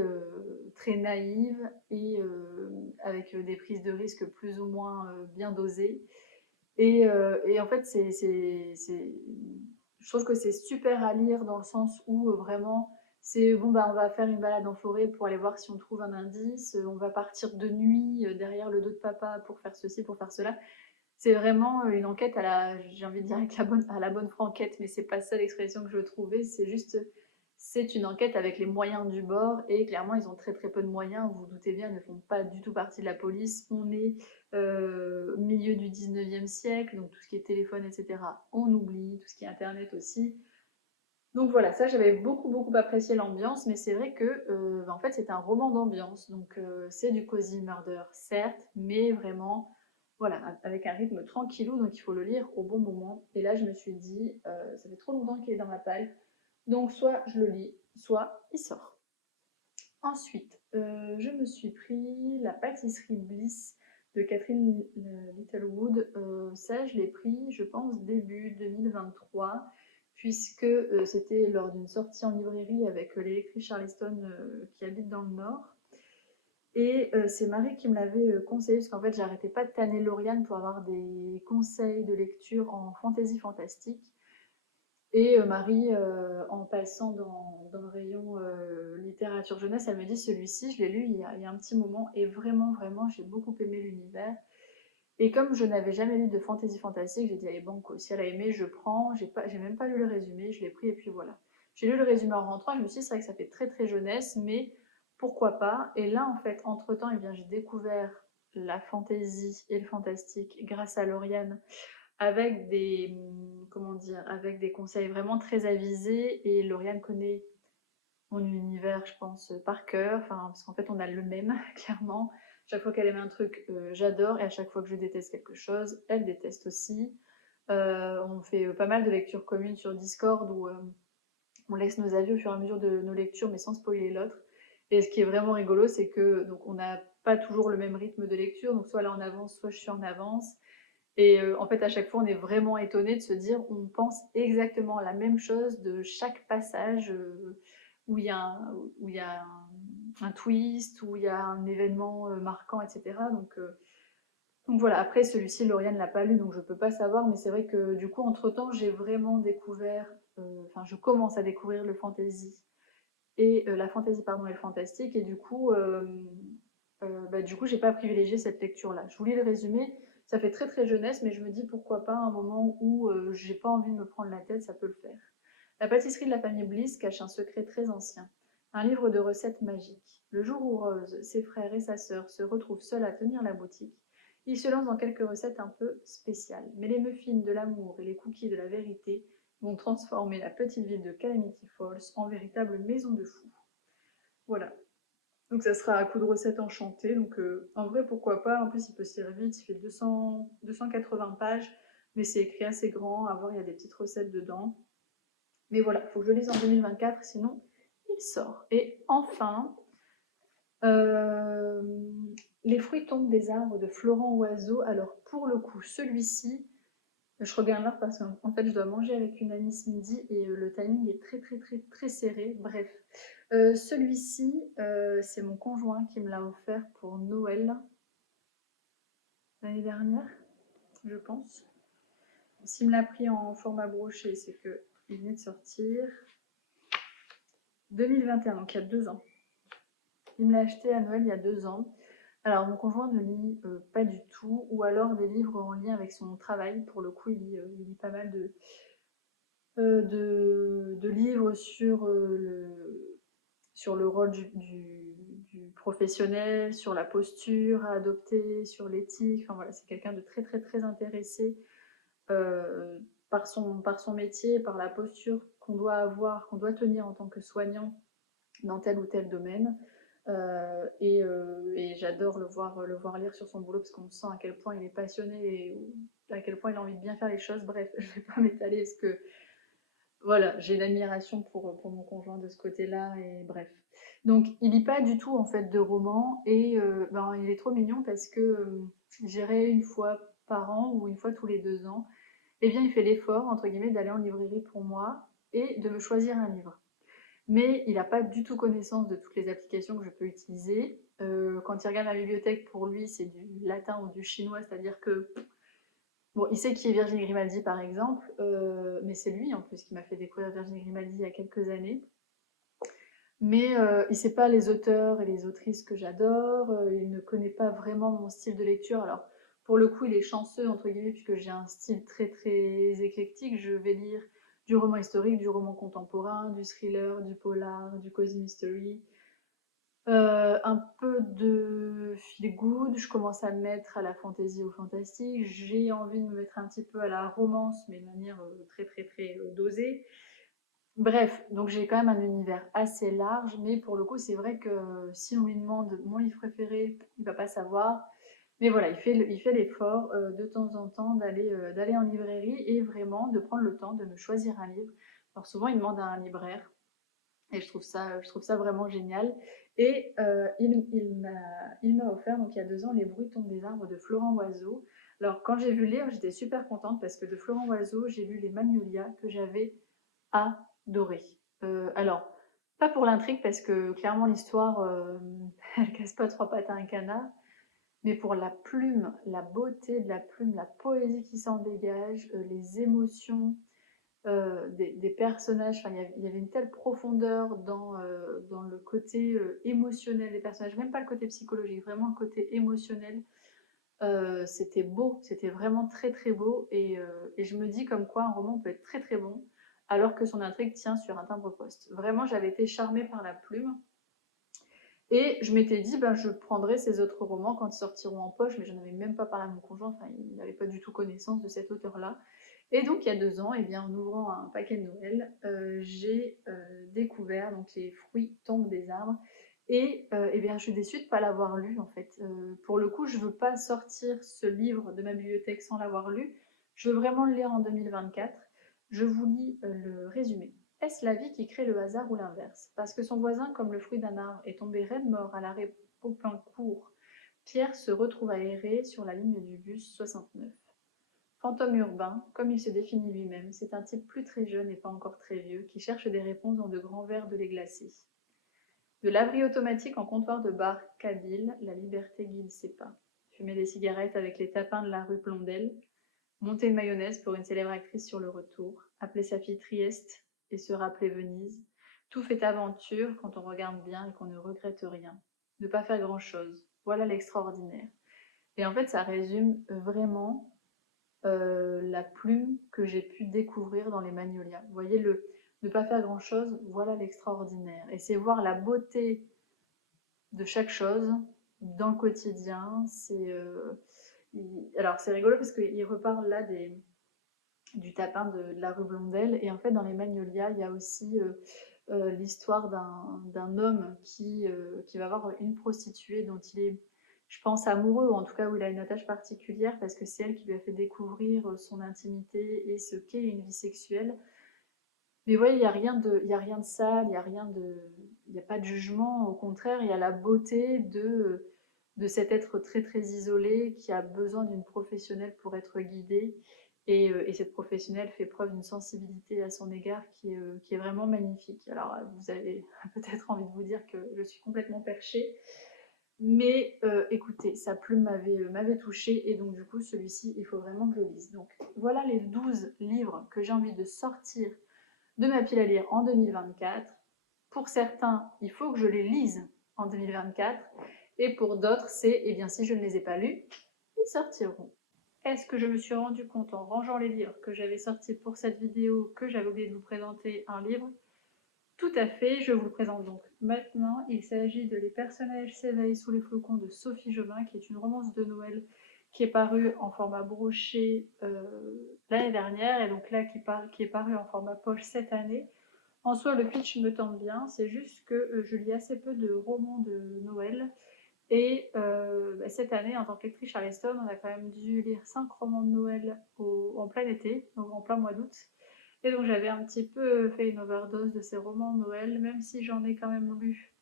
naïve, et avec des prises de risque plus ou moins bien dosées. Et en fait, je trouve que c'est super à lire, dans le sens où vraiment, c'est bon, bah, on va faire une balade en forêt pour aller voir si on trouve un indice, on va partir de nuit derrière le dos de papa pour faire ceci, pour faire cela. C'est vraiment une enquête j'ai envie de dire avec à la bonne franquette, mais c'est pas ça l'expression que je trouvais, c'est juste, c'est une enquête avec les moyens du bord, et clairement ils ont très très peu de moyens, vous vous doutez bien, ils ne font pas du tout partie de la police. On est au milieu du 19e siècle, donc tout ce qui est téléphone, etc., on oublie, tout ce qui est internet aussi. Donc voilà, ça j'avais beaucoup beaucoup apprécié l'ambiance, mais c'est vrai que en fait c'est un roman d'ambiance, donc c'est du cozy murder certes, mais vraiment voilà, avec un rythme tranquillou, donc il faut le lire au bon moment. Et là je me suis dit, ça fait trop longtemps qu'il est dans ma palle, donc soit je le lis, soit il sort. Ensuite, je me suis pris La pâtisserie Bliss de Catherine Littlewood. Ça, je l'ai pris, je pense, début 2023, puisque c'était lors d'une sortie en librairie avec les lectrices Charleston qui habitent dans le Nord. Et c'est Marie qui me l'avait conseillé, parce qu'en fait, j'arrêtais pas de tanner Lauriane pour avoir des conseils de lecture en fantasy fantastique. Et Marie, en passant dans le rayon littérature jeunesse, elle me dit celui-ci, je l'ai lu il y a un petit moment, et vraiment, vraiment, j'ai beaucoup aimé l'univers. Et comme je n'avais jamais lu de fantasy fantastique, j'ai dit allez banco, si elle a aimé, je prends. J'ai même pas lu le résumé, je l'ai pris et puis voilà. J'ai lu le résumé en rentrant, je me suis dit c'est vrai que ça fait très très jeunesse, mais pourquoi pas. Et là en fait, entre temps, eh bien, j'ai découvert la fantasy et le fantastique grâce à Lauriane, avec comment dire, avec des conseils vraiment très avisés. Et Lauriane connaît mon univers, je pense, par cœur, enfin, parce qu'en fait, on a le même, clairement. Chaque fois qu'elle aime un truc, j'adore, et à chaque fois que je déteste quelque chose, elle déteste aussi. On fait pas mal de lectures communes sur Discord, où on laisse nos avis au fur et à mesure de nos lectures, mais sans spoiler l'autre. Et ce qui est vraiment rigolo, c'est que donc on n'a pas toujours le même rythme de lecture, donc soit là en avance, soit je suis en avance. Et en fait, à chaque fois, on est vraiment étonné de se dire, on pense exactement la même chose de chaque passage où il y a, où il y a un twist, où il y a un événement marquant, etc. Donc voilà, après celui-ci, Lauriane ne l'a pas lu, donc je ne peux pas savoir, mais c'est vrai que du coup, entre-temps, j'ai vraiment découvert, enfin, je commence à découvrir le fantasy, et la fantasy, pardon, et le fantastique, et du coup, j'ai pas privilégié cette lecture-là. Je voulais le résumer, ça fait très très jeunesse, mais je me dis pourquoi pas, un moment où j'ai pas envie de me prendre la tête, ça peut le faire. La pâtisserie de la famille Bliss cache un secret très ancien, un livre de recettes magiques. Le jour où Rose, ses frères et sa sœur se retrouvent seuls à tenir la boutique, ils se lancent dans quelques recettes un peu spéciales. Mais les muffins de l'amour et les cookies de la vérité vont transformer la petite ville de Calamity Falls en véritable maison de fous. Voilà. Donc ça sera à coup de recettes enchantées. Donc en vrai, pourquoi pas. En plus, il peut se lire vite. Il fait 280 pages, mais c'est écrit assez grand. À voir, il y a des petites recettes dedans. Mais voilà, il faut que je le lise en 2024, sinon il sort. Et enfin, euh, Les fruits tombent des arbres de Florent Oiseau. Alors pour le coup, celui-ci, je regarde l'heure parce qu'en fait, je dois manger avec une amie ce midi, et le timing est très très très très serré. Bref, Celui-ci, c'est mon conjoint qui me l'a offert pour Noël l'année dernière, je pense. S'il me l'a pris en format broché, c'est qu'il venait de sortir. 2021, donc il y a 2 ans. Il me l'a acheté à Noël il y a 2 ans. Alors, mon conjoint ne lit pas du tout, ou alors des livres en lien avec son travail. Pour le coup, il lit pas mal de livres sur le rôle du professionnel, sur la posture à adopter, sur l'éthique. Enfin voilà, c'est quelqu'un de très très très intéressé par son métier, par la posture qu'on doit avoir, qu'on doit tenir en tant que soignant dans tel ou tel domaine. Et j'adore le voir lire sur son boulot parce qu'on sent à quel point il est passionné et à quel point il a envie de bien faire les choses. Bref, je ne vais pas m'étaler parce que voilà, j'ai l'admiration pour mon conjoint de ce côté-là et bref. Donc il lit pas du tout en fait de romans et il est trop mignon parce que j'irai une fois par an ou une fois tous les 2 ans. Eh bien il fait l'effort entre guillemets d'aller en librairie pour moi et de me choisir un livre. Mais il n'a pas du tout connaissance de toutes les applications que je peux utiliser. Quand il regarde ma bibliothèque, pour lui, c'est du latin ou du chinois, c'est-à-dire que bon, il sait qui est Virginie Grimaldi par exemple, mais c'est lui en plus qui m'a fait découvrir Virginie Grimaldi il y a quelques années. Mais il ne sait pas les auteurs et les autrices que j'adore, il ne connaît pas vraiment mon style de lecture. Alors, pour le coup, il est chanceux, entre guillemets, puisque j'ai un style très très éclectique. Je vais lire du roman historique, du roman contemporain, du thriller, du polar, du cozy mystery, un peu de feel good. Je commence à me mettre à la fantasy ou fantastique. J'ai envie de me mettre un petit peu à la romance, mais de manière très très très dosée. Bref, donc j'ai quand même un univers assez large, mais pour le coup, c'est vrai que si on lui demande mon livre préféré, il va pas savoir. Mais voilà, il fait l'effort de temps en temps d'aller en librairie et vraiment de prendre le temps de me choisir un livre. Alors souvent, il demande à un libraire et je trouve ça vraiment génial. Et il m'a offert, donc il y a 2 ans, Les bruits tombent des arbres de Florent Oiseau. Alors quand j'ai vu le livre, j'étais super contente parce que de Florent Oiseau, j'ai lu Les Magnolias que j'avais adoré. Alors, pas pour l'intrigue, parce que clairement l'histoire, elle casse pas 3 pattes à un canard, mais pour la plume, la beauté de la plume, la poésie qui s'en dégage, les émotions des personnages. Enfin, il y avait une telle profondeur dans le côté émotionnel des personnages, même pas le côté psychologique, vraiment le côté émotionnel. C'était beau, c'était vraiment très très beau et je me dis comme quoi un roman peut être très très bon alors que son intrigue tient sur un timbre-poste. Vraiment, j'avais été charmée par la plume et je m'étais dit ben, je prendrai ces autres romans quand ils sortiront en poche, mais je n'en avais même pas parlé à mon conjoint, enfin il n'avait pas du tout connaissance de cet auteur-là. Et donc il y a 2 ans, eh bien, en ouvrant un paquet de Noël, j'ai découvert donc Les fruits tombent des arbres et eh bien, je suis déçue de ne pas l'avoir lu en fait. Pour le coup, je ne veux pas sortir ce livre de ma bibliothèque sans l'avoir lu. Je veux vraiment le lire en 2024. Je vous lis le résumé. Est-ce la vie qui crée le hasard ou l'inverse? Parce que son voisin, comme le fruit d'un arbre, est tombé raide mort à l'arrêt Popincourt, Pierre se retrouve à errer sur la ligne du bus 69. Fantôme urbain, comme il se définit lui-même, c'est un type plus très jeune et pas encore très vieux qui cherche des réponses dans de grands verres de lait glacé. De l'abri automatique en comptoir de bar Kabyle, la liberté guide ses pas. Fumer des cigarettes avec les tapins de la rue Blondel, monter une mayonnaise pour une célèbre actrice sur le retour, appeler sa fille Trieste et se rappeler Venise. Tout fait aventure quand on regarde bien et qu'on ne regrette rien. Ne pas faire grand-chose. Voilà l'extraordinaire. Et en fait, ça résume vraiment la plume que j'ai pu découvrir dans les Magnolias. Vous voyez, le ne pas faire grand-chose, voilà l'extraordinaire. Et c'est voir la beauté de chaque chose dans le quotidien. Alors c'est rigolo parce qu'il reparle là du tapin de la rue Blondel. Et en fait, dans les Magnolias, il y a aussi l'histoire d'un homme qui va avoir une prostituée dont il est, je pense, amoureux, ou en tout cas où il a une attache particulière parce que c'est elle qui lui a fait découvrir son intimité et ce qu'est une vie sexuelle. Mais vous voyez, il y a rien de sale, il n'y a pas de jugement. Au contraire, il y a la beauté de cet être très très isolé qui a besoin d'une professionnelle pour être guidé Et cette professionnelle fait preuve d'une sensibilité à son égard qui est vraiment magnifique. Alors vous avez peut-être envie de vous dire que je suis complètement perchée, mais écoutez, sa plume m'avait touchée et donc du coup celui-ci, il faut vraiment que je le lise. Donc voilà les 12 livres que j'ai envie de sortir de ma pile à lire en 2024. Pour certains, il faut que je les lise en 2024 et pour d'autres, c'est, eh bien si je ne les ai pas lus, ils sortiront. Est-ce que je me suis rendu compte en rangeant les livres que j'avais sortis pour cette vidéo que j'avais oublié de vous présenter un livre? Tout à fait, je vous le présente donc maintenant. Il s'agit de Les personnages s'éveillent sous les flocons de Sophie Jobin, qui est une romance de Noël qui est parue en format broché l'année dernière et donc là qui est parue en format poche cette année. En soi, le pitch me tente bien, c'est juste que je lis assez peu de romans de Noël. Et cette année, en tant que lectrice Charleston, on a quand même dû lire 5 romans de Noël en plein été, donc en plein mois d'août. Et donc j'avais un petit peu fait une overdose de ces romans de Noël, même si j'en ai quand même lu.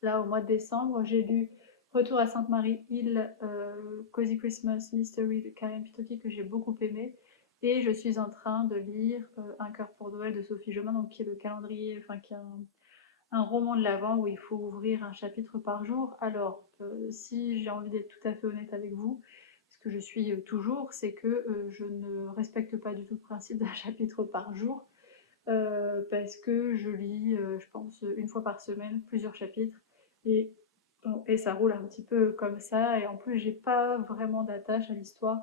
Là, au mois de décembre, j'ai lu Retour à Sainte-Marie-Île, Cozy Christmas Mystery de Karen Pitoki, que j'ai beaucoup aimé. Et je suis en train de lire Un cœur pour Noël de Sophie Jobin, donc qui est le calendrier, enfin qui est un roman de l'Avent où il faut ouvrir un chapitre par jour. Alors, si j'ai envie d'être tout à fait honnête avec vous, ce que je suis toujours, c'est que je ne respecte pas du tout le principe d'un chapitre par jour, parce que je lis, je pense, une fois par semaine, plusieurs chapitres, et, et ça roule un petit peu comme ça, et en plus, j'ai pas vraiment d'attache à l'histoire.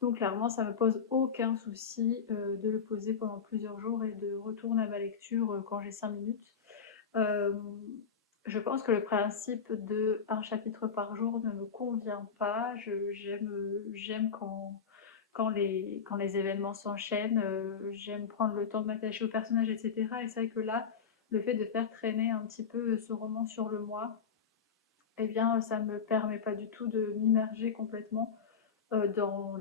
Donc clairement, ça me pose aucun souci de le poser pendant plusieurs jours et de retourner à ma lecture quand j'ai 5 minutes. Euh, je pense que le principe de un chapitre par jour ne me convient pas. J'aime quand les événements s'enchaînent, j'aime prendre le temps de m'attacher au personnage, etc. Et c'est vrai que là, le fait de faire traîner un petit peu ce roman sur le mois, eh bien, ça ne me permet pas du tout de m'immerger complètement dans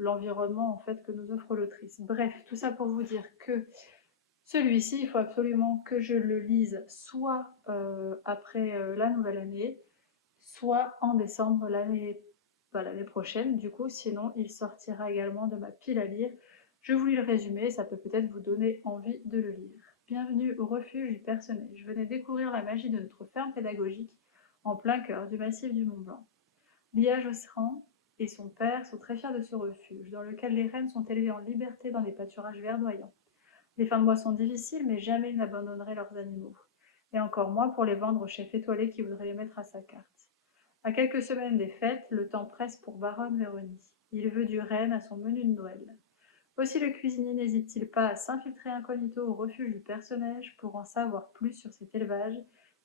l'environnement en fait que nous offre l'autrice. Bref, tout ça pour vous dire que celui-ci, il faut absolument que je le lise soit après la nouvelle année, soit en décembre l'année prochaine. Du coup, sinon, il sortira également de ma pile à lire. Je vous lis le résumé, ça peut peut-être vous donner envie de le lire. Bienvenue au refuge du personnage. Venez découvrir la magie de notre ferme pédagogique en plein cœur du massif du Mont Blanc. Lia Josserand et son père sont très fiers de ce refuge, dans lequel les rennes sont élevées en liberté dans des pâturages verdoyants. Les fins de mois sont difficiles, mais jamais ils n'abandonneraient leurs animaux. Et encore moins pour les vendre au chef étoilé qui voudrait les mettre à sa carte. À quelques semaines des fêtes, le temps presse pour Baronne Véronique. Il veut du renne à son menu de Noël. Aussi le cuisinier n'hésite-t-il pas à s'infiltrer incognito au refuge du personnage pour en savoir plus sur cet élevage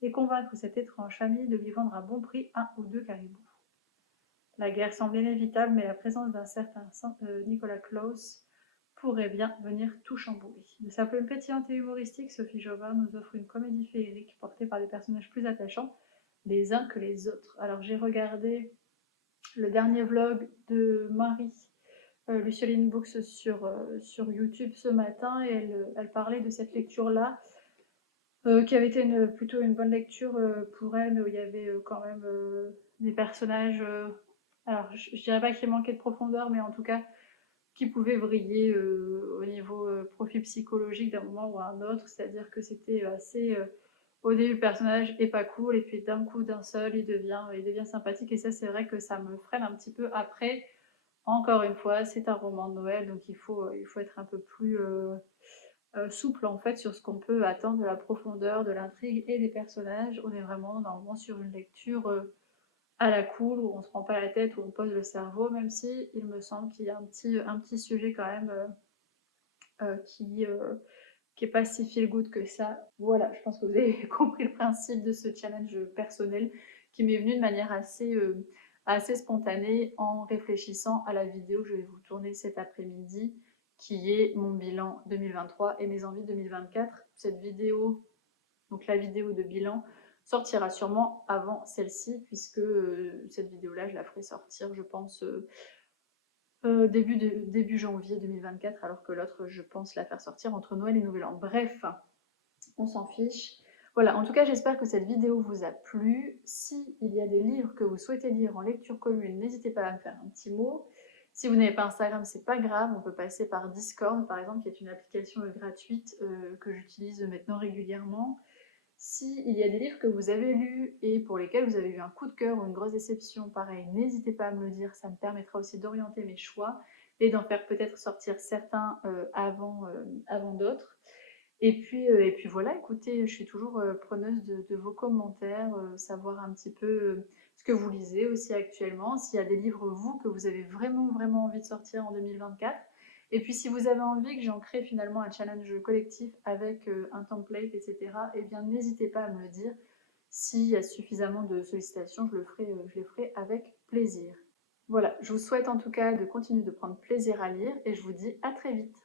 et convaincre cette étrange famille de lui vendre à bon prix 1 ou 2 caribous. La guerre semble inévitable, mais la présence d'un certain Nicolas Claus pourrait bien venir tout chambouler. De sa plume pétillante et humoristique, Sophie Jobin nous offre une comédie féerique portée par des personnages plus attachants les uns que les autres. Alors j'ai regardé le dernier vlog de Marie, Lucioline Books sur YouTube ce matin et elle parlait de cette lecture-là, qui avait été plutôt une bonne lecture pour elle, mais où il y avait quand même des personnages, alors je dirais pas qu'il manquait de profondeur, mais en tout cas qui pouvaient vriller au niveau profil psychologique d'un moment ou à un autre, c'est-à-dire que c'était assez... au début, le personnage est pas cool, et puis d'un coup, d'un seul, il devient sympathique, et ça, c'est vrai que ça me freine un petit peu. Après, encore une fois, c'est un roman de Noël, donc il faut être un peu plus souple en fait sur ce qu'on peut attendre de la profondeur, de l'intrigue et des personnages. On est vraiment normalement sur une lecture à la cool, où on se prend pas la tête, où on pose le cerveau, même si il me semble qu'il y a un petit sujet quand même qui est pas si feel good que ça. Voilà, je pense que vous avez compris le principe de ce challenge personnel qui m'est venu de manière assez spontanée en réfléchissant à la vidéo que je vais vous tourner cet après-midi, qui est mon bilan 2023 et mes envies 2024. Cette vidéo, donc la vidéo de bilan, sortira sûrement avant celle-ci, puisque cette vidéo-là, je la ferai sortir, je pense, début janvier 2024, alors que l'autre, je pense la faire sortir entre Noël et Nouvel An. Bref, on s'en fiche. Voilà, en tout cas, j'espère que cette vidéo vous a plu. S'il y a des livres que vous souhaitez lire en lecture commune, n'hésitez pas à me faire un petit mot. Si vous n'avez pas Instagram, c'est pas grave, on peut passer par Discord par exemple, qui est une application gratuite que j'utilise maintenant régulièrement. Si il y a des livres que vous avez lus et pour lesquels vous avez eu un coup de cœur ou une grosse déception, pareil, n'hésitez pas à me le dire, ça me permettra aussi d'orienter mes choix et d'en faire peut-être sortir certains avant d'autres. Et puis voilà, écoutez, je suis toujours preneuse de vos commentaires, savoir un petit peu ce que vous lisez aussi actuellement, s'il y a des livres, vous, que vous avez vraiment, vraiment envie de sortir en 2024. Et puis si vous avez envie que j'en crée finalement un challenge collectif avec un template, etc., eh bien n'hésitez pas à me le dire. S'il y a suffisamment de sollicitations, je les ferai avec plaisir. Voilà, je vous souhaite en tout cas de continuer de prendre plaisir à lire et je vous dis à très vite.